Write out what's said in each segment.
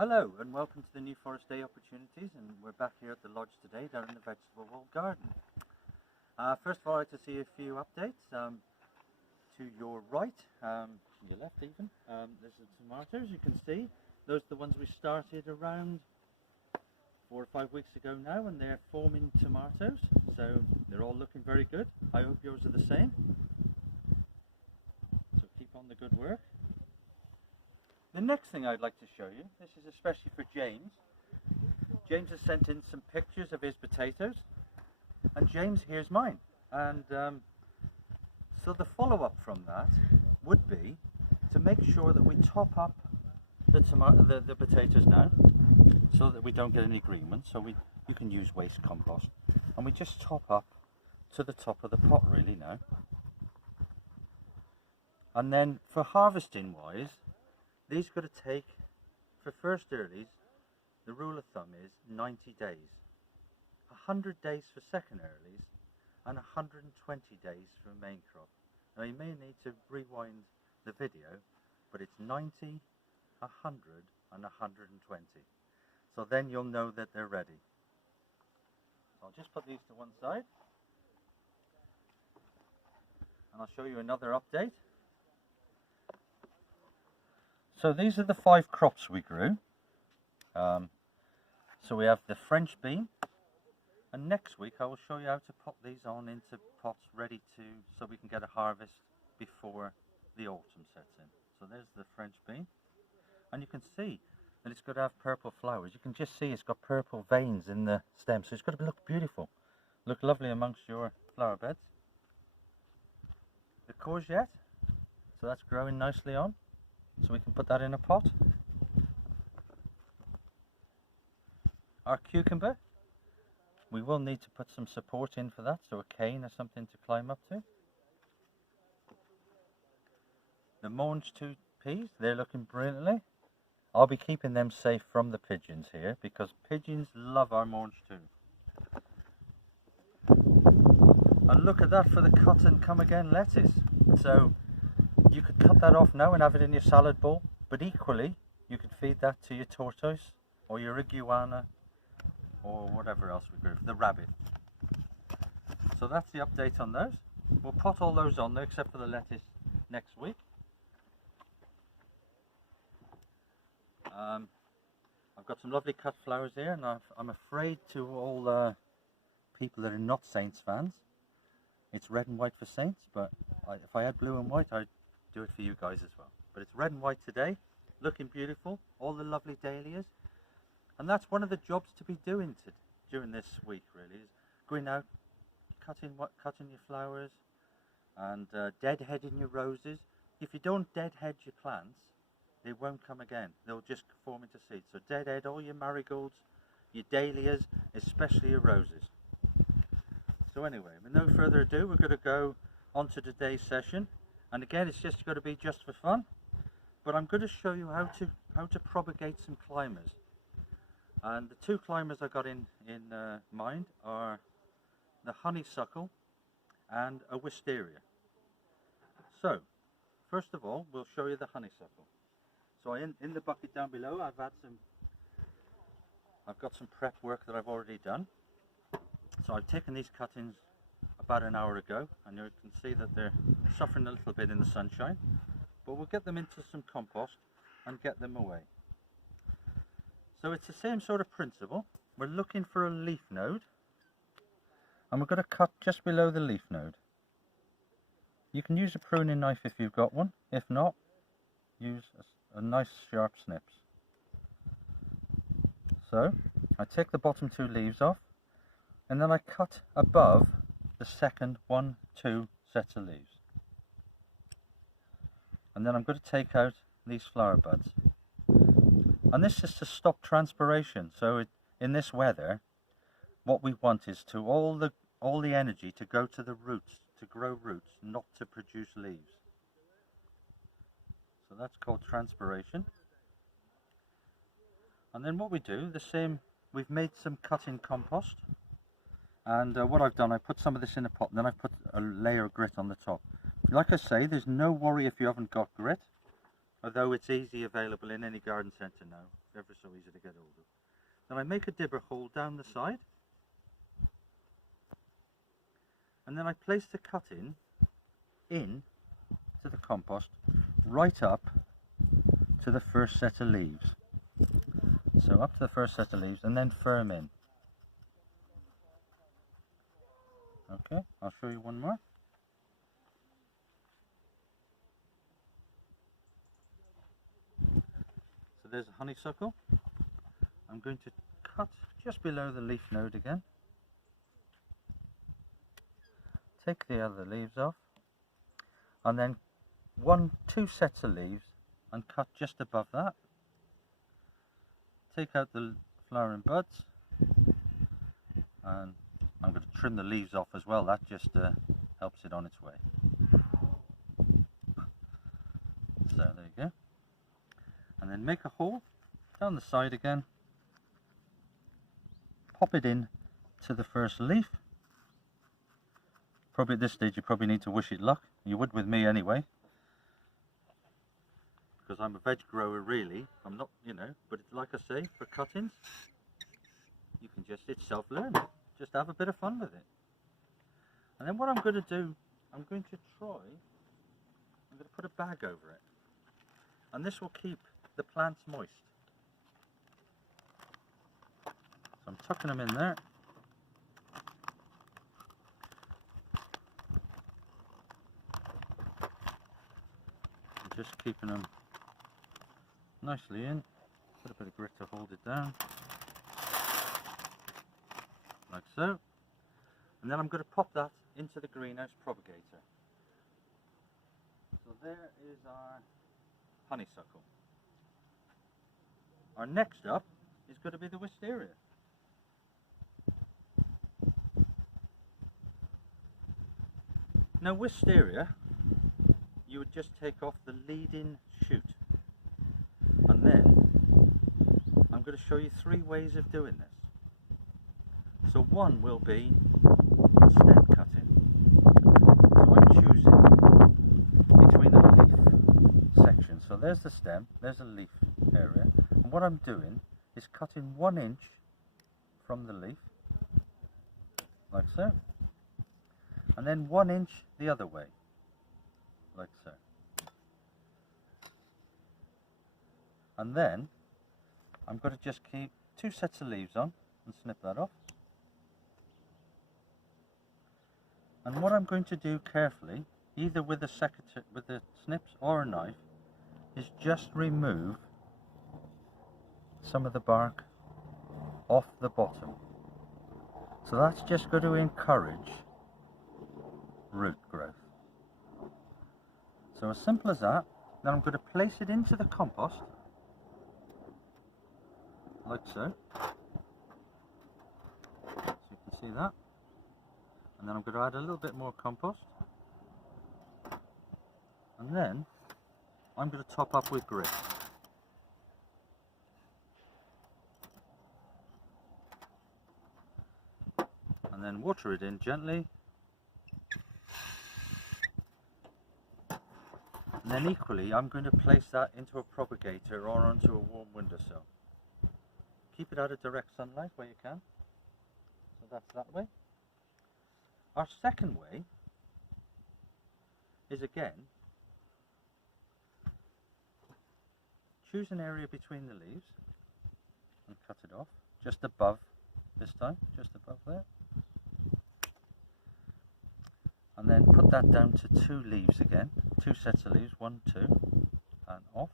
Hello and welcome to the New Forest Day Opportunities, and we're back here at the lodge today down in the vegetable wall garden. First of all, I'd like to see a few updates. To your right, your left even, there's the tomatoes. You can see those are the ones we started around 4 or 5 weeks ago now, and they're forming tomatoes, so they're all looking very good. I hope yours are the same, so keep on the good work. The next thing I'd like to show you, this is especially for James. James has sent in some pictures of his potatoes, and James, here's mine. And so the follow-up from that would be to make sure that we top up the potatoes now, so that we don't get any green ones. So you can use waste compost, and we just top up to the top of the pot really now. And then for harvesting wise, these got to take, for first earlies, the rule of thumb is 90 days, 100 days for second earlies, and 120 days for main crop. Now you may need to rewind the video, but it's 90, 100 and 120. So then you'll know that they're ready. I'll just put these to one side, and I'll show you another update. So these are the 5 crops we grew. So we have the French bean, and next week I will show you how to put these on into pots ready so we can get a harvest before the autumn sets in. So there's the French bean, and you can see that it's got to have purple flowers. You can just see it's got purple veins in the stem, so it's got to look beautiful, look lovely amongst your flower beds. The courgette, so that's growing nicely on. So we can put that in a pot. Our cucumber, we will need to put some support in for that, so a cane or something to climb up to. The mange two peas, they're looking brilliantly. I'll be keeping them safe from the pigeons here, because pigeons love our mange two. And look at that for the cut and come again lettuce. So you could cut that off now and have it in your salad bowl, but equally you could feed that to your tortoise or your iguana or whatever else we grew, the rabbit. So that's the update on those. We'll put all those on there except for the lettuce next week. I've got some lovely cut flowers here, and I'm afraid to all people that are not Saints fans, it's red and white for Saints, but if I had blue and white, I'd do it for you guys as well. But it's red and white today, looking beautiful, all the lovely dahlias, and that's one of the jobs to be doing during this week really, is going out, cutting your flowers and deadheading your roses. If you don't deadhead your plants, they won't come again, they'll just form into seeds. So deadhead all your marigolds, your dahlias, especially your roses. So anyway, with no further ado, we're going to go on to today's session. And again, it's just got to be just for fun, but I'm going to show you how to propagate some climbers. And the 2 climbers I got in mind are the honeysuckle and a wisteria. So first of all, we'll show you the honeysuckle. So in the bucket down below, I've got some prep work that I've already done. So I've taken these cuttings about an hour ago, and you can see that they're suffering a little bit in the sunshine, but we'll get them into some compost and get them away. So it's the same sort of principle. We're looking for a leaf node, and we're going to cut just below the leaf node. You can use a pruning knife if you've got one. If not, use a nice sharp snips. So I take the bottom 2 leaves off, and then I cut above the second 1, 2 sets of leaves. And then I'm going to take out these flower buds. And this is to stop transpiration. So in this weather, what we want is to all the energy to go to the roots, to grow roots, not to produce leaves. So that's called transpiration. And then what we do, the same, we've made some cutting compost. And what I've done, I put some of this in a pot, and then I've put a layer of grit on the top. Like I say, there's no worry if you haven't got grit. although it's easy available in any garden centre now, ever so easy to get hold of. Then I make a dibber hole down the side, and then I place the cutting in to the compost right up to the first set of leaves. So up to the first set of leaves and then firm in. Okay, I'll show you one more. So there's a honeysuckle. I'm going to cut just below the leaf node again. Take the other leaves off, and then two sets of leaves and cut just above that. Take out the flowering buds, and I'm going to trim the leaves off as well. That just helps it on its way. So there you go. And then make a hole down the side again. Pop it in to the first leaf. Probably at this stage you probably need to wish it luck. You would with me anyway, because I'm a veg grower really. I'm not, you know, but it's like I say, for cuttings, you can just, it's self-learning. Just have a bit of fun with it. And then what I'm going to do, I'm going to put a bag over it. And this will keep the plants moist. So I'm tucking them in there. Just keeping them nicely in. Put a bit of grit to hold it down, like so. And then I'm going to pop that into the greenhouse propagator. So there is our honeysuckle. Our next up is going to be the wisteria. Now wisteria, you would just take off the leading shoot, and then I'm going to show you 3 ways of doing this. So one will be stem cutting. So I'm choosing between the leaf section. So there's the stem, there's a leaf area, and what I'm doing is cutting 1 inch from the leaf, like so, and then 1 inch the other way, like so. And then I'm going to just keep 2 sets of leaves on and snip that off. And what I'm going to do carefully, either with the snips or a knife, is just remove some of the bark off the bottom. So that's just going to encourage root growth. So as simple as that. Then I'm going to place it into the compost, like so. So you can see that. And then I'm going to add a little bit more compost. And then I'm going to top up with grit. And then water it in gently. And then equally, I'm going to place that into a propagator or onto a warm windowsill. Keep it out of direct sunlight where you can. So that's that way. Our second way is again, choose an area between the leaves and cut it off, just above this time, just above there. And then put that down to 2 leaves again, 2 sets of leaves, 1, 2, and off.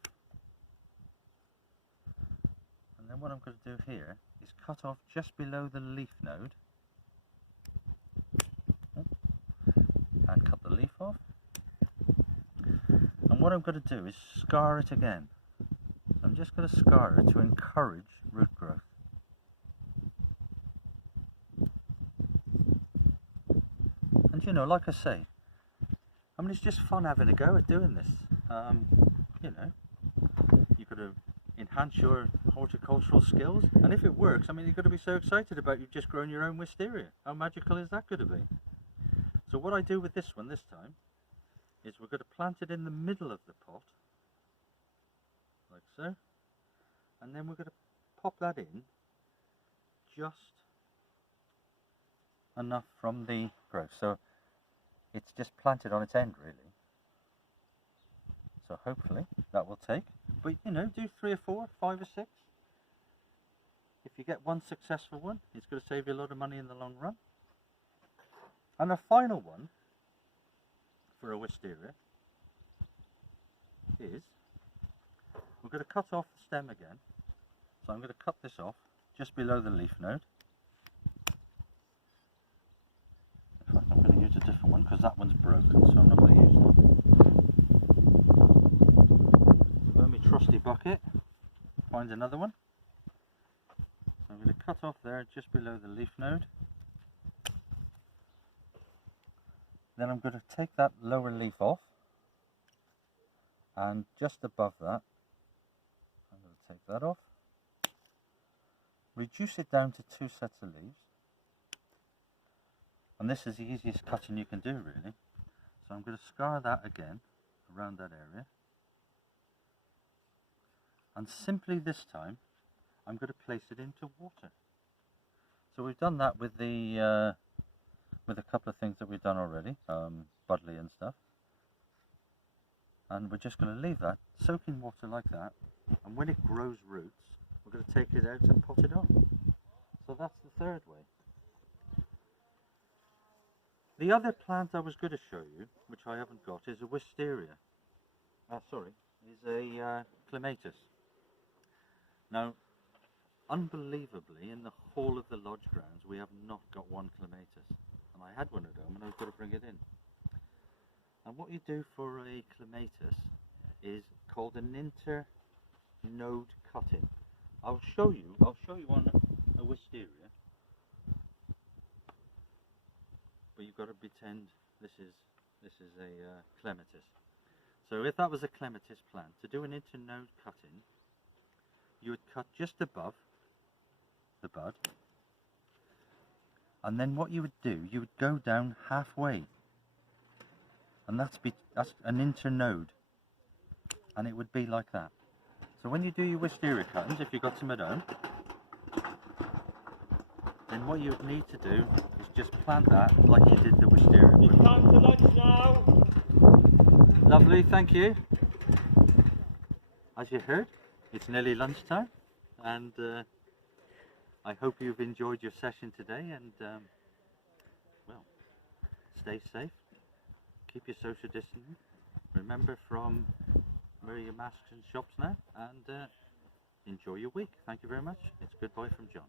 And then what I'm going to do here is cut off just below the leaf node and cut the leaf off. And what I'm going to do is scar it again. I'm just going to scar it to encourage root growth. And you know, like I say, I mean, it's just fun having a go at doing this. You know, you've got to enhance your horticultural skills, and if it works, I mean, you've got to be so excited about you've just grown your own wisteria. How magical is that going to be? So what I do with this one this time is we're going to plant it in the middle of the pot, like so. And then we're going to pop that in just enough from the growth. So it's just planted on its end really. So hopefully that will take. But you know, do 3 or 4, 5 or 6. If you get one successful one, it's going to save you a lot of money in the long run. And the final one for a wisteria is, we're going to cut off the stem again. So I'm going to cut this off just below the leaf node. In fact, I'm going to use a different one because that one's broken, so I'm not going to use that. Let me trusty bucket, find another one. So I'm going to cut off there just below the leaf node. Then I'm going to take that lower leaf off, and just above that I'm going to take that off, reduce it down to 2 sets of leaves, and this is the easiest cutting you can do really. So I'm going to scar that again around that area, and simply this time I'm going to place it into water. So we've done that with the with a couple of things that we've done already, buddleia and stuff, and we're just going to leave that soak in water like that, and when it grows roots we're going to take it out and pot it on. So that's the third way. The other plant I was going to show you, which I haven't got, is a wisteria. Is a clematis. Now, unbelievably, in the whole of the lodge grounds we have not got one clematis. And I had one at home and I was going to bring it in. And what you do for a clematis is called an internode cutting. I'll show you on a wisteria, but you've got to pretend this is a clematis. So if that was a clematis plant, to do an internode cutting, you would cut just above the bud, and then what you would do, you would go down halfway, and that's an internode, and it would be like that. So when you do your wisteria cuttings, if you've got some at home, then what you would need to do is just plant that like you did the wisteria. It's time for lunch now. Lovely, thank you. As you heard, it's nearly lunchtime, and I hope you've enjoyed your session today, and well, stay safe, keep your social distancing, remember from wear your masks in shops now, and enjoy your week. Thank you very much. It's goodbye from John.